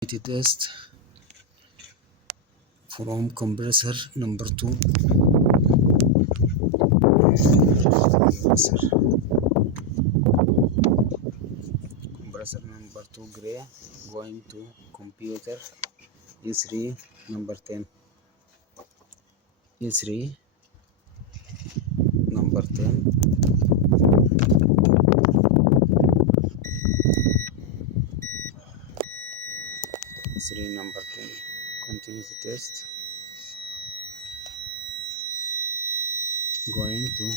Test from compressor number 2. Compressor number 2 gray going to computer E3 number 10. E3 number 10. E3 number 10. Continue the test. Going to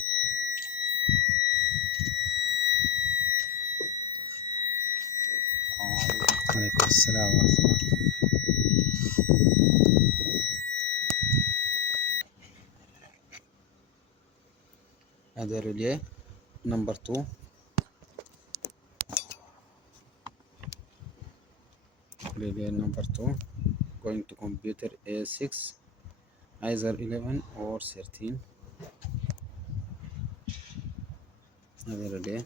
عليكم السلام ورحمة الله. هذا ريلي number 2. Relay number 2 going to computer A6 either 11 or 13. هذا relay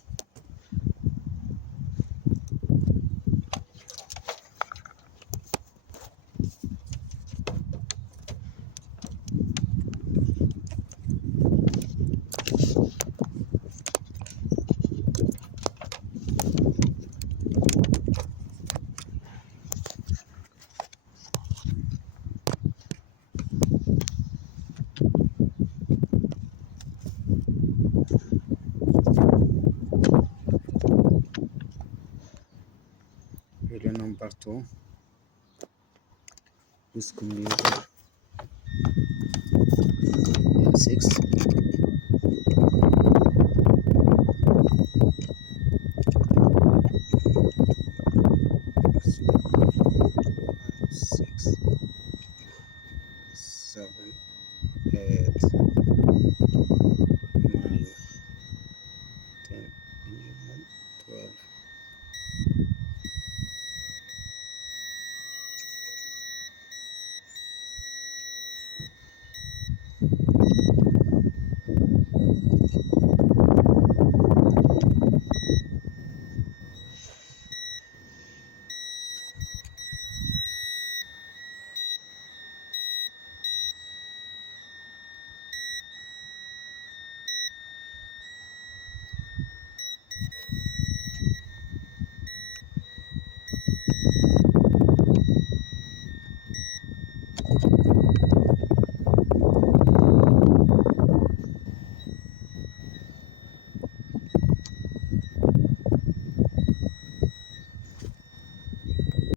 relay number 2 is computer A6